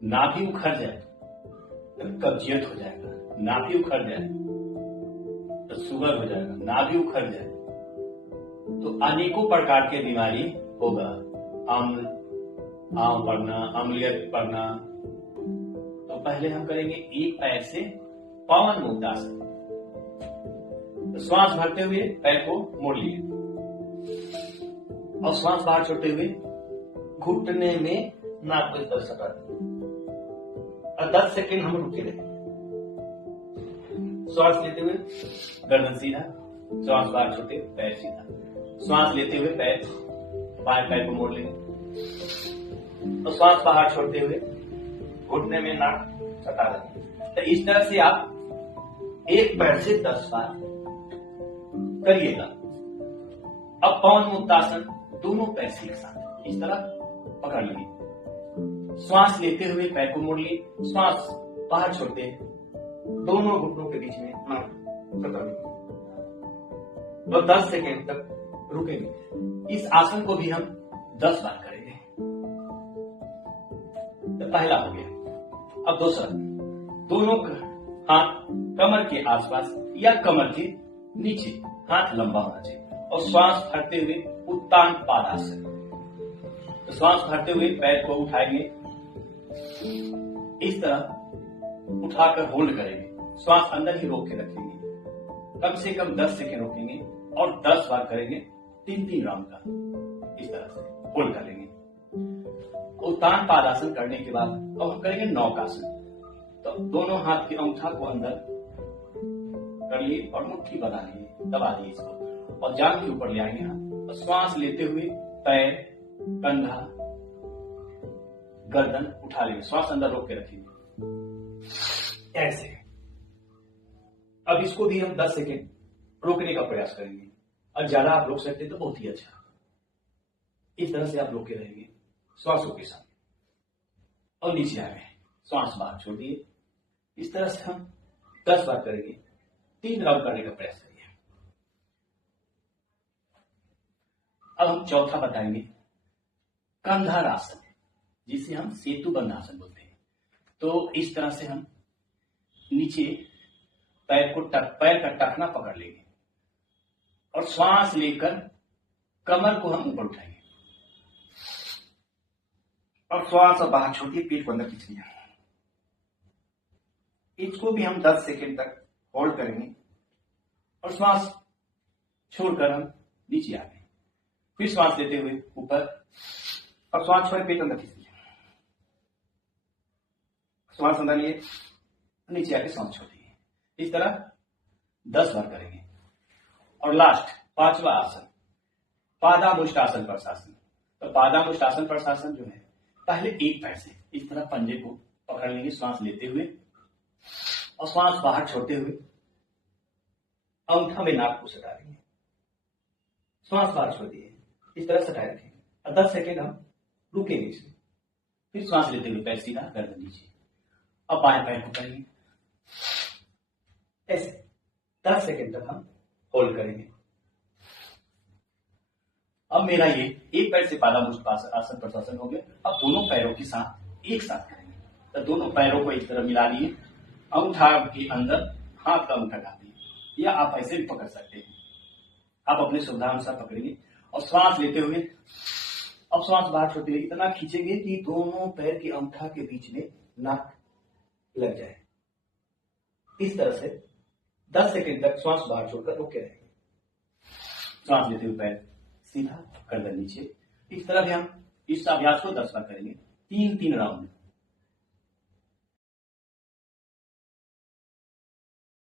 नाभि उखड़ जाए तो कब्जियत हो जाएगा, नाभि उखड़ जाए तो शुगर हो जाएगा, नाभि उखड़ जाए तो अनेकों प्रकार के बीमारी होगा। आम पड़ना, अम्लीयत पड़ना। तो पहले हम करेंगे एक पैर से पवन मुक्तासन। तो श्वास भरते हुए पैर को मोड़ लिए और श्वास बाहर छोड़ते हुए घुटने में नाक को इस तरह सटा और 10 सेकेंड हम रुके रहे। श्वास लेते हुए गर्दन सीधा, श्वास बाहर छोड़ते पैर सीधा, श्वास लेते हुए पैर बाएं पैर को मोड़ लेंगे और श्वास बाहर छोड़ते हुए घुटने में नाक सटा देंगे। तो इस तरह से आप एक पैर से 10 बार करिएगा। अब पवन मुक्तासन दोनों पैर से एक साथ इस तरह पकड़ लीजिए। श्वास लेते हुए पैर को मोड़ लिए, श्वास बाहर छोड़ते हैं, दोनों घुटनों के बीच में नाक सटा लीजिए। तो 10 सेकेंड तक रुकेंगे। इस आसन को भी हम 10 बार करेंगे। तो पहला हो गया। अब दूसरा, दोनों हाथ कमर के आसपास या कमर के नीचे, हाथ लंबा होना चाहिए और श्वास भरते हुए उत्तान पादासन। तो श्वास भरते हुए पैर को उठाएंगे, इस तरह उठाकर होल्ड करेंगे, श्वास अंदर ही रोक के रखेंगे, कम से कम 10 सेकेंड रोकेंगे और 10 बार करेंगे, 3-3 राउंड का इस तरह से होल्ड कर लेंगे। उत्तान पादासन करने के बाद अब हम करेंगे नौकासन। तो दोनों हाथ के अंगूठा को अंदर कर लिए और मुट्ठी बना लिए, दबा दिए इसको और जांघ के ऊपर ले आएंगे हाथ और श्वास लेते हुए पैर, कंधा, गर्दन उठा लेंगे, श्वास अंदर रोक के रखेंगे ऐसे। अब इसको भी हम 10 सेकेंड रोकने का प्रयास करेंगे और ज्यादा आप रोक सकते तो बहुत ही अच्छा। इस तरह से आप रोके रहेंगे श्वासों के साथ और नीचे आ गए, श्वास बाहर छोड़ दिए। इस तरह से हम 10 बार करेंगे, 3 राउंड करने का प्रयास करिए। अब हम चौथा बताएंगे कंधार आसन, जिसे हम सेतु बंध आसन बोलते हैं। तो इस तरह से हम नीचे पैर का टखना पकड़ लेंगे और श्वास लेकर कमर को हम ऊपर उठाएंगे और श्वास बाहर छोड़िए, पेट को अंदर खींचिए। इसको भी हम 10 सेकेंड तक होल्ड करेंगे और श्वास छोड़कर हम नीचे आ गए। फिर श्वास लेते हुए ऊपर और श्वास छोड़ पेट अंदर खींचिए, श्वास अंदर लिए नीचे आके श्वास छोड़िए। इस तरह 10 बार करेंगे। और लास्ट 5वां आसन, पादामुष्टासन प्रशासन। तो पादामुष्टासन प्रशासन जो है, पहले एक पैर से इस तरह पंजे को पकड़ लेंगे, श्वास लेते हुए और श्वास बाहर छोड़ते हुए अंगूठा में नाक को सटा देंगे, श्वास बाहर छोड़ दिए, इस तरह सटाए रखेंगे और 10 सेकेंड हम रुकेंगे इसमें। फिर श्वास लेते हुए पैर सीधा, गर्दन नीचे और बाएं पैर को करेंगे ऐसे। 10 सेकेंड तक हम होल्ड करेंगे। अब मेरा ये एक पैर से पादामुष्टासन प्रशासन हो गया। अब दोनों पैरों के साथ एक साथ करेंगे। तो दोनों पैरों को इस तरह मिला लिए, अंगूठा के अंदर हाथ का अंगूठा डाल दिए या आप ऐसे भी पकड़ सकते हैं, आप अपने सुविधा अनुसार पकड़ेंगे और श्वास लेते हुए अब श्वास बाहर छोड़ते हुए इतना खींचेंगे कि दोनों पैर के अंगूठा के बीच में नाक लग जाए। इस तरह से 10 सेकेंड तक श्वास बाहर छोड़कर रोके रहेंगे। श्वास लेते हुए पैर सीधा, गर्दन नीचे। इस तरह भी हम इस अभ्यास को 10 बार करेंगे, 3-3 राउंड।